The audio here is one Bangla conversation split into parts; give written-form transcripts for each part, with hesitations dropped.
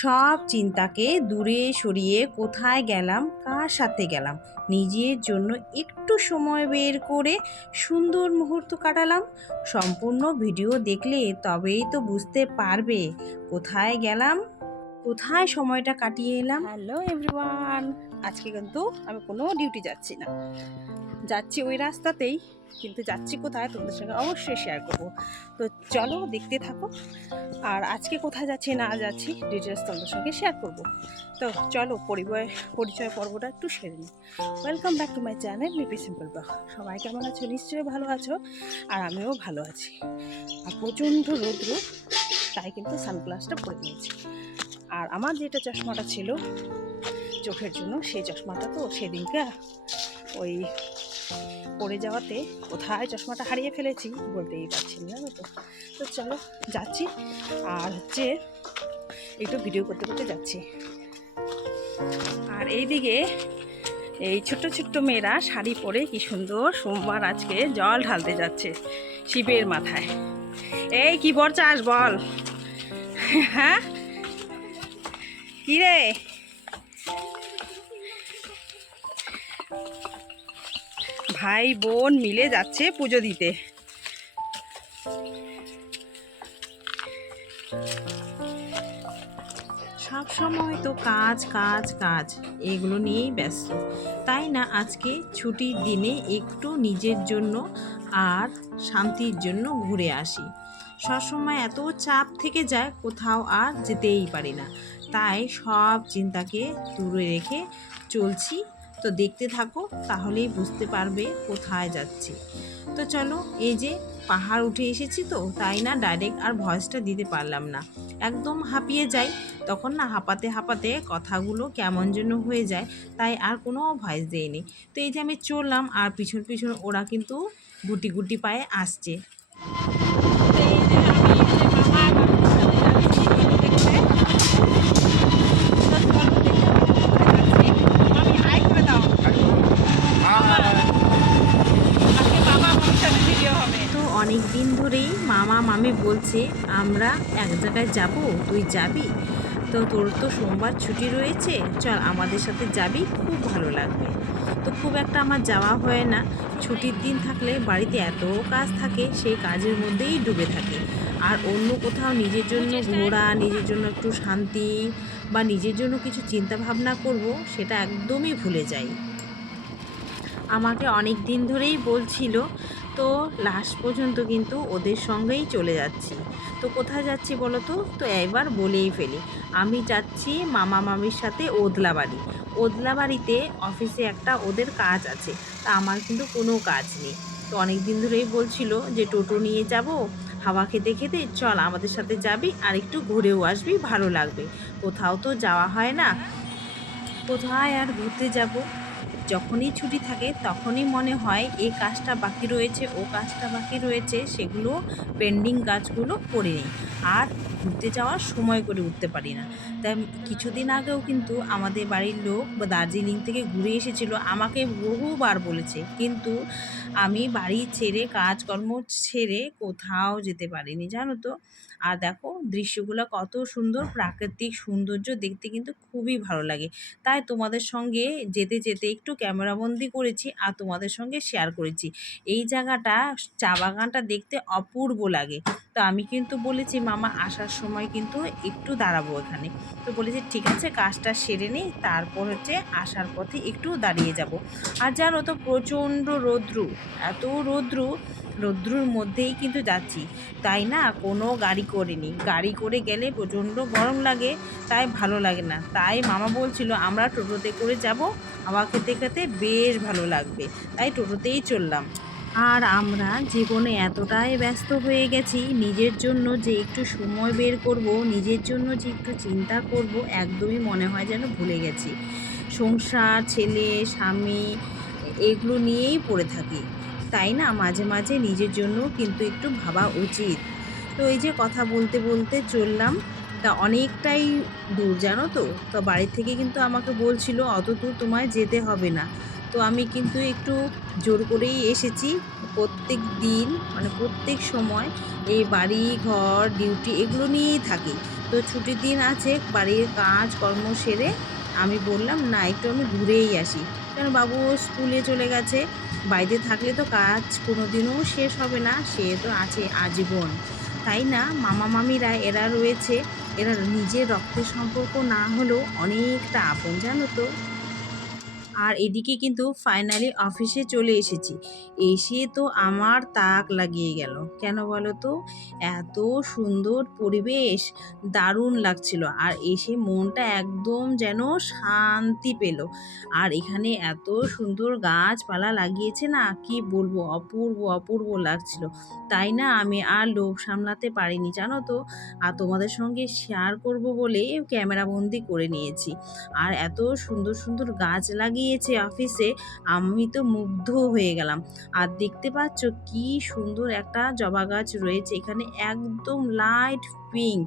সব চিন্তাকে দূরে সরিয়ে কোথায় গেলাম, কার সাথে গেলাম, নিজের জন্য একটু সময় বের করে সুন্দর মুহূর্ত কাটালাম। সম্পূর্ণ ভিডিও দেখলে তবেই তো বুঝতে পারবে কোথায় গেলাম, কোথায় সময়টা কাটিয়ে এলাম। হ্যালো এভরিওয়ান, আজকে কিন্তু আমি কোনো ডিউটি যাচ্ছি না, যাচ্ছি ওই রাস্তাতেই, কিন্তু যাচ্ছি কোথায় তোমাদের সঙ্গে অবশ্যই শেয়ার করব। তো চলো দেখতে থাকো, আর আজকে কোথায় যাচ্ছি না যাচ্ছি ডিটেলস তোমাদের সঙ্গে শেয়ার করব। তো চলো পরিচয় পর্বটা একটু সেরে নিই। Welcome back to my channel লিপি সিম্পল ব্লগ। সবাই কেমন আছো? নিশ্চয়ই ভালো আছো, আর আমিও ভালো আছি। আর প্রচণ্ড রৌদ্র, তাই কিন্তু সানগ্লাসটা পরে নিয়েছি। আর আমার যেটা চশমাটা ছিল চোখের জন্য, সেই চশমাটা তো সেদিনকে ওই পড়ে যাওয়াতে কোথায় চশমাটা হারিয়ে ফেলেছি বলতেই পারছি না, জানো তো। তো চলো যাচ্ছি, আর একটু ভিডিও করতে করতে যাচ্ছি। আর এইদিকে এই ছোট্ট ছোট্ট মেয়েরা শাড়ি পরে কি সুন্দর সোমবার আজকে জল ঢালতে যাচ্ছে শিবের মাথায়। এই কি বর চাস বল? হ্যাঁ কি রে? ভাই বোন মিলে যাচ্ছে পুজো দিতে। সব সময় তো কাজ কাজ কাজ, এগুলো নিয়েই ব্যস্ত, তাই না আজকে ছুটির দিনে একটু নিজের জন্য আর শান্তির জন্য ঘুরে আসি। সবসময় এত চাপ থেকে যায়, কোথাও আর যেতেই পারি না, তাই সব চিন্তাকে দূরে রেখে চলছি। তো দেখতে থাকো, তাহলেই বুঝতে পারবে কোথায় যাচ্ছি। তো চলো, এই যে পাহাড় উঠে এসেছি, তো তাই না ডাইরেক্ট আর ভয়েসটা দিতে পারলাম না, একদম হাঁপিয়ে যাই। তখন না হাঁপাতে হাঁপাতে কথাগুলো কেমন যেন হয়ে যায়, তাই আর কোনো ভয়েস দেয়নি। তো এই যে আমি চললাম, আর পিছন পিছন ওরা কিন্তু গুটি গুটি পায়ে আসছে। তো অনেক দিন ধরেই মামা মামি বলছে আমরা এক জায়গায় যাব, তুই যাবি? তো তোর তো সোমবার ছুটি রয়েছে, চল আমাদের সাথে যাবি, খুব ভালো লাগবে। তো খুব একটা আমার যাওয়া হয় না, ছুটির দিন থাকলে বাড়িতে এত কাজ থাকে, সেই কাজের মধ্যেই ডুবে থাকে। আর অন্য কোথাও নিজের জন্য ঘোরা, নিজের জন্য একটু শান্তি বা নিজের জন্য কিছু চিন্তা ভাবনা করব, সেটা একদমই ভুলে যাই। আমাকে অনেক দিন ধরেই বলছিল, তো লাস্ট পর্যন্ত কিন্তু ওদের সঙ্গেই চলে যাচ্ছি। তো কোথায় যাচ্ছি বলো তো? তো একবার বলেই ফেলি, আমি যাচ্ছি মামা মামির সাথে ওদলাবাড়ি। ওদলাবাড়িতে অফিসে একটা ওদের কাজ আছে, তা আমার কিন্তু কোনো কাজ নেই। তো অনেক দিন ধরেই বলছিল যে টোটো নিয়ে যাব, হাওয়া খেতে খেতে চল আমাদের সাথে যাবি, আর একটু ঘুরেও আসবি, ভালো লাগবে। কোথাও তো যাওয়া হয় না, কোথায় আর ঘুরতে যাব? যখনই ছুটি থাকে তখনই মনে হয় এই কাজটা বাকি রয়েছে, ও কাজটা বাকি রয়েছে, সেগুলো পেন্ডিং কাজগুলো করে নিই, আর ঘুরতে যাওয়ার সময় করে উঠতে পারি না। তাই কিছুদিন আগেও কিন্তু আমাদের বাড়ির লোক বা দার্জিলিং থেকে ঘুরে এসেছিলো, আমাকে বহুবার বলেছে, কিন্তু আমি বাড়ি ছেড়ে কাজকর্ম ছেড়ে কোথাও যেতে পারিনি, জানো তো। আর দেখো দৃশ্যগুলো কত সুন্দর, প্রাকৃতিক সৌন্দর্য দেখতে কিন্তু খুবই ভালো লাগে। তাই তোমাদের সঙ্গে যেতে যেতে একটু ক্যামেরাবন্দি করেছি, আর তোমাদের সঙ্গে শেয়ার করেছি। এই জায়গাটা, চা বাগানটা দেখতে অপূর্ব লাগে। তো আমি কিন্তু বলেছি মামা আসার সময় কিন্তু একটু দাঁড়াবো এখানে। তো বলেছি ঠিক আছে, কাজটা সেরে নিই, তারপর হচ্ছে আসার পথে একটু দাঁড়িয়ে যাব। আর জানো তো প্রচণ্ড রৌদ্রু, এত রৌদ্রুর মধ্যেই কিন্তু যাচ্ছি, তাই না কোনো গাড়ি করিনি। গাড়ি করে গেলে প্রচণ্ড গরম লাগে, তাই ভালো লাগে না। তাই মামা বলছিল আমরা টোটোতে করে যাব, হাওয়া খেতে খেতে বেশ ভালো লাগবে, তাই টোটোতেই চললাম। আর আমরা জীবনে এতটাই ব্যস্ত হয়ে গেছি, নিজের জন্য যে একটু সময় বের করব, নিজের জন্য যে একটু চিন্তা করব, একদমই মনে হয় যেন ভুলে গেছি। সংসার, ছেলে, স্বামী, এগুলো নিয়েই পড়ে থাকি, তাই না মাঝে মাঝে নিজের জন্য কিন্তু একটু ভাবা উচিত। তো এই যে কথা বলতে বলতে চললাম, তা অনেকটাই দূর জানো তো। তো বাড়ির থেকে কিন্তু আমাকে বলছিল অত দূর তোমায় যেতে হবে না, তো আমি কিন্তু একটু জোর করেই এসেছি। প্রত্যেক দিন মানে প্রত্যেক সময় এই বাড়ি, ঘর, ডিউটি এগুলো নিয়েই থাকি। তো ছুটির দিন আছে, বাড়ির কাজ কর্ম সেরে আমি বললাম না একটু আমি ঘুরেই আসি। কারণ বাবু স্কুলে চলে গেছে, বাড়িতে থাকলে তো কাজ কোনোদিনও শেষ হবে না, সে তো আছে আজীবন। তাই না, মামা মামিরা এরা রয়েছে, এরা নিজের রক্তের সম্পর্ক না হলেও অনেকটা আপন, জানো তো। আর এদিকে কিন্তু ফাইনালি অফিসে চলে এসেছি। এসে তো আমার তাক লাগিয়ে গেল। কেন বলো তো? এত সুন্দর পরিবেশ, দারুণ লাগছিল। আর এসে মনটা একদম যেন শান্তি পেল। আর এখানে এত সুন্দর গাছপালা লাগিয়েছে না, কি বলবো, অপূর্ব অপূর্ব লাগছিল। তাই না আমি আর লোভ সামলাতে পারিনি, জানো তো। আর তোমাদের সঙ্গে শেয়ার করব বলে ক্যামেরাবন্দি করে নিয়েছি। আর এত সুন্দর সুন্দর গাছ লাগিয়েছে অফিসে, আমি তো মুগ্ধ হয়ে গেলাম। আর দেখতে পাচ্ছ কি সুন্দর একটা জবা গাছ রয়েছে এখানে, একদম লাইট পিঙ্ক,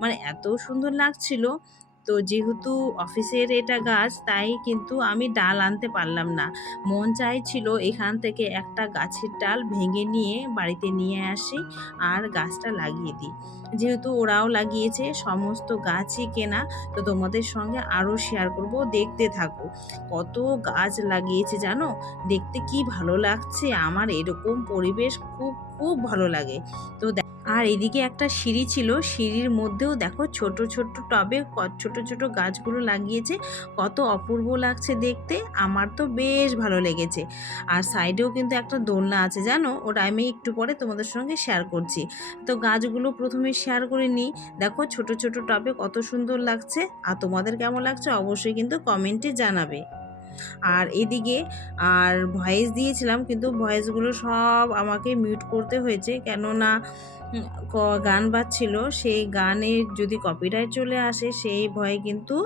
মানে এত সুন্দর লাগছিল। তো যেহেতু অফিসের এটা গাছ, তাই কিন্তু আমি ডাল আনতে পারলাম না। মন চাইছিল এখান থেকে একটা গাছের ডাল ভেঙে নিয়ে বাড়িতে নিয়ে আসি আর গাছটা লাগিয়ে দিই। যেহেতু ওরাও লাগিয়েছে, সমস্ত গাছই কেনা, তো তোমাদের সঙ্গে আরও শেয়ার করব, দেখতে থাকো। কত গাছ লাগিয়েছে জানো, দেখতে কি ভালো লাগছে। আমার এরকম পরিবেশ খুব খুব ভালো লাগে। তো আর এদিকে একটা সিঁড়ি ছিল, সিঁড়ির মধ্যেও দেখো ছোট ছোট টবে ছোট ছোট গাছগুলো লাগিয়েছে, কত অপূর্ব লাগছে দেখতে। আমার তো বেশ ভালো লেগেছে। আর সাইডেও কিন্তু একটা দোলনা আছে জানো, ওটা আমি একটু পরে তোমাদের সঙ্গে শেয়ার করছি। তো গাছগুলো প্রথমে শেয়ার করে নিই। দেখো ছোট ছোট টবে কত সুন্দর লাগছে। আর তোমাদের কেমন লাগছে অবশ্যই কিন্তু কমেন্টে জানাবে। আর এদিকে আর ভয়েস দিয়েছিলাম, কিন্তু ভয়েসগুলো সব আমাকে মিউট করতে হয়েছে, কেননা গান বাজছিল, সেই গানে যদি কপিরাইট চলে আসে সেই ভয়ে কিন্তু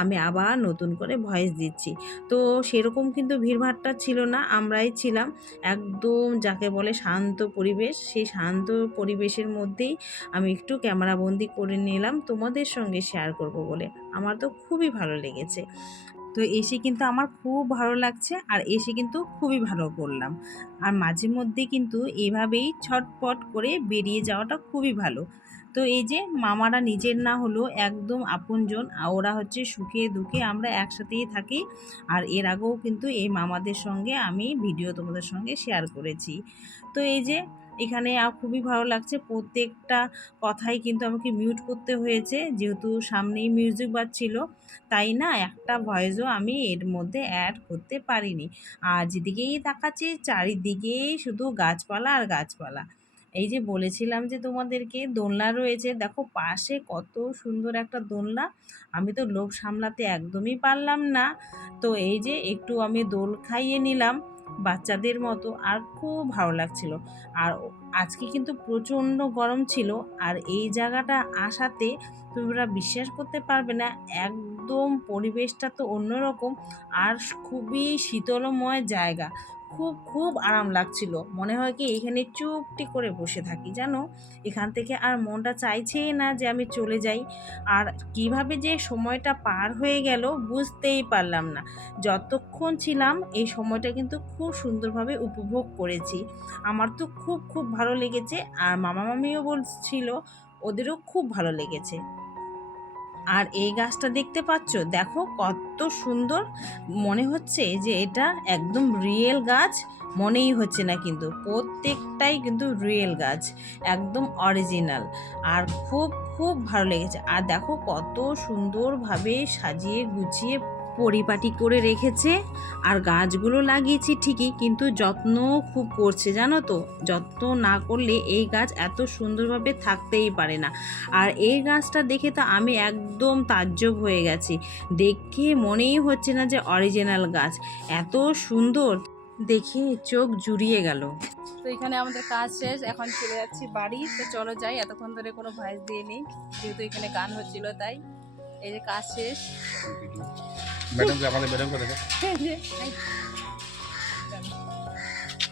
আমি আবার নতুন করে ভয়েস দিচ্ছি। তো সেরকম কিন্তু ভিড়ভাট্টা ছিল না, আমরাই ছিলাম একদম যাকে বলে শান্ত পরিবেশ। সেই শান্ত পরিবেশের মধ্যেই আমি একটু ক্যামেরাবন্দি করে নিলাম তোমাদের সঙ্গে শেয়ার করব বলে। আমার তো খুবই ভালো লেগেছে। তো এসে কিন্তু আমার খুব ভালো লাগছে, আর এসে কিন্তু খুবই ভালো করলাম। আর মাঝে মধ্যে কিন্তু এভাবেই ছটপট করে বেরিয়ে যাওয়াটা খুবই ভালো। তো এই যে মামারা নিজের না হলেও একদম আপনজন, ওরা হচ্ছে সুখে দুঃখে আমরা একসাথেই থাকি। আর এর আগেও কিন্তু এই মামাদের সঙ্গে আমি ভিডিও তোমাদের সঙ্গে শেয়ার করেছি। তো এই যে এখানে খুবই ভালো লাগছে, প্রত্যেকটা কথাই কিন্তু আমাকে মিউট করতে হয়েছে, যেহেতু সামনেই মিউজিক বাজছিল। তাই না একটা ভয়েসও আমি এর মধ্যে অ্যাড করতে পারিনি। আর যেদিকেই তাকাচ্ছি চারিদিকেই শুধু গাছপালা আর গাছপালা। এই যে বলেছিলাম যে তোমাদেরকে দোলনা রয়েছে, দেখো পাশে কত সুন্দর একটা দোলনা। আমি তো লোভ সামলাতে একদমই পারলাম না। তো এই যে একটু আমি দোল খাইয়ে নিলাম বাচ্চাদের মতো, আর খুব ভালো লাগছিল। আর আজকে কিন্তু প্রচণ্ড গরম ছিল। আর এই জায়গাটা আসাতে তোমরা বিশ্বাস করতে পারবে না, একদম পরিবেশটা তো অন্যরকম। আর খুবই শীতলময় জায়গা, খুব খুব আরাম লাগছিল। মনে হয় কি এখানে চুপটি করে বসে থাকি, জানো। এখান থেকে আর মনটা চাইছেই না যে আমি চলে যাই। আর কিভাবে যে সময়টা পার হয়ে গেল বুঝতেই পারলাম না। যতক্ষণ ছিলাম এই সময়টা কিন্তু খুব সুন্দরভাবে উপভোগ করেছি। আমার তো খুব খুব ভালো লেগেছে। আর মামা মামিও বলছিল ওদেরও খুব ভালো লেগেছে। আর এই গাছটা দেখতে পাচ্ছ, দেখো কত সুন্দর, মনে হচ্ছে যে এটা একদম রিয়েল গাছ। মনেই হচ্ছে না, কিন্তু প্রত্যেকটাই কিন্তু রিয়েল গাছ, একদম অরিজিনাল। আর খুব খুব ভালো লেগেছে। আর দেখো কত সুন্দরভাবে সাজিয়ে গুছিয়ে পরিপাটি করে রেখেছে। আর গাছগুলো লাগিয়েছি ঠিকই, কিন্তু যত্ন খুব করছে, জানো তো। যত্ন না করলে এই গাছ এত সুন্দরভাবে থাকতেই পারে না। আর এই গাছটা দেখে তো আমি একদম তাজ্জব হয়ে গেছি, দেখে মনেই হচ্ছে না যে অরিজিনাল গাছ, এত সুন্দর দেখে চোখ জুড়িয়ে গেল। তো এখানে আমাদের কাজ শেষ, এখন চলে যাচ্ছি বাড়ি। তো চলো যাই, এতক্ষণ ধরে কোনো ভয়েস দিয়ে নেই যেহেতু এখানে গান হচ্ছিল, তাই এই যে কাজ শেষ। ম্যাডাম আমাদের ম্যাডাম করে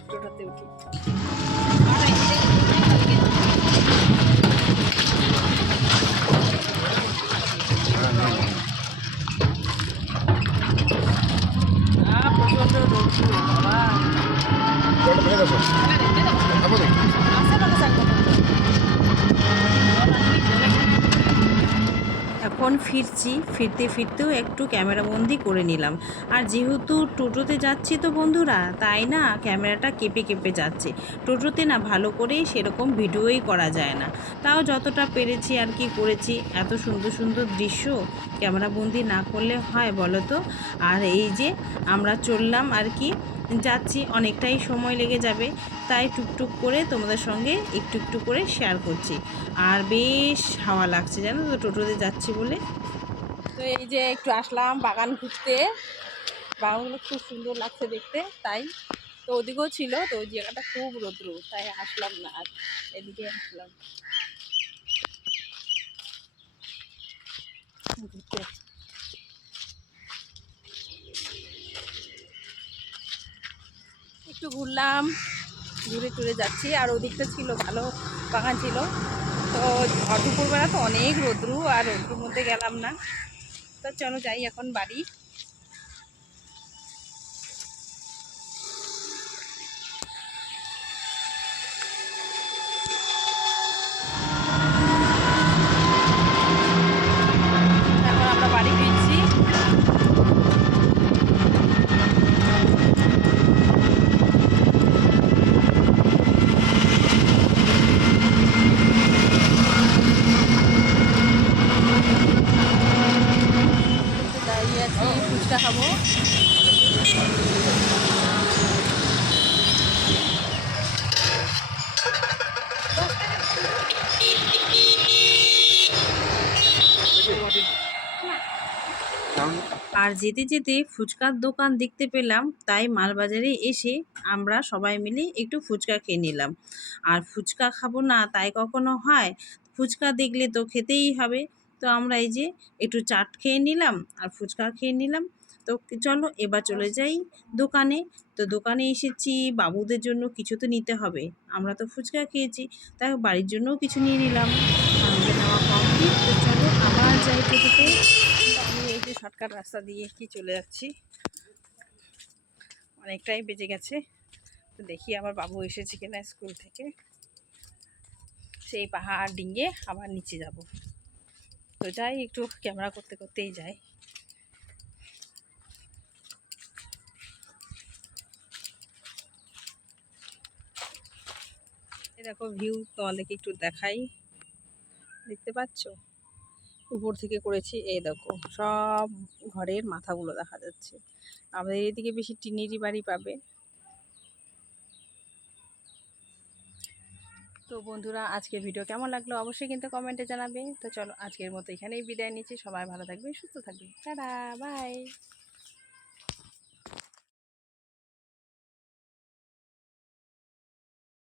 টোটোতে উঠি। প্রচন্ড রোদ ফিরছি, ফিরতে ফিরতেও একটু ক্যামেরাবন্দি করে নিলাম। আর যেহেতু টোটোতে যাচ্ছি তো বন্ধুরা, তাই না ক্যামেরাটা কেঁপে কেঁপে যাচ্ছে। টোটোতে না ভালো করে সেরকম ভিডিওই করা যায় না, তাও যতটা পেরেছি আর কি করেছি। এত সুন্দর সুন্দর দৃশ্য ক্যামেরাবন্দি না করলে হয় বলো তো। আর এই যে আমরা চললাম আর কি, যাচ্ছি, অনেকটাই সময় লেগে যাবে, তাই টুকটুক করে তোমাদের সঙ্গে একটু একটু করে শেয়ার করছি। আর বেশ হাওয়া লাগছে জানো তো টোটোতে যাচ্ছি বলে। তো এই যে একটু আসলাম বাগান ঘুরতে, বাগানগুলো খুব সুন্দর লাগছে দেখতে, তাই তো ওদিকেও ছিল, তো ওই জায়গাটা খুব রৌদ্র, তাই আসলাম না আর এদিকে আসলাম ঘুরতে। একটু ঘুরলাম, ঘুরে টুরে যাচ্ছি। আর ওদিকটা ছিল ভালো বাগান ছিল, তো দুপুরবেলা তো অনেক রৌদ্রু, আর রৌদ্রুর মধ্যে গেলাম না। তো চলো যাই এখন বাড়ি। এখন আমরা বাড়ি ফিরছি। দাঁড়িয়ে আছি, ফুচকা খাবো। আর যেতে যেতে ফুচকার দোকান দেখতে পেলাম, তাই মালবাজারে এসে আমরা সবাই মিলে একটু ফুচকা খেয়ে নিলাম। আর ফুচকা খাবো না তাই কখনো হয়, ফুচকা দেখলে তো খেতেই হবে। তো আমরা এই যে একটু চাট খেয়ে নিলাম আর ফুচকা খেয়ে নিলাম। তো চলো এবার চলে যাই দোকানে। তো দোকানে এসেছি, বাবুদের জন্য কিছু তো নিতে হবে। আমরা তো ফুচকা খেয়েছি, তাই বাড়ির জন্যও কিছু নিয়ে নিলাম। আমাদের নেওয়া কমপ্লিট। তো চলো আবার যাই টোটোতে। তো আমি এই যে শর্টকাট রাস্তা দিয়ে কি চলে যাচ্ছি, অনেকটাই বেজে গেছে। তো দেখি আবার বাবু এসেছে কিনা স্কুল থেকে, সেই পাহাড় ডিঙ্গে আবার নিচে যাব। তো যাই, একটু ক্যামেরা করতে করতেই যাই। এই দেখো ভিউ, তোমাদেরকে একটু দেখাই, দেখতে পাচ্ছ? উপর থেকে করেছি, এই দেখো সব ঘরের মাথাগুলো দেখা যাচ্ছে। আমাদের এদিকে বেশি টিনেরই বাড়ি পাবে। তো বন্ধুরা, আজকের ভিডিও কেমন লাগলো অবশ্যই কিন্তু কমেন্টে জানাবে। তো চলো আজকের মতো এখানেই বিদায় নিচ্ছি। সবাই ভালো থাকবে, সুস্থ থাকবে, টাটা, বাই।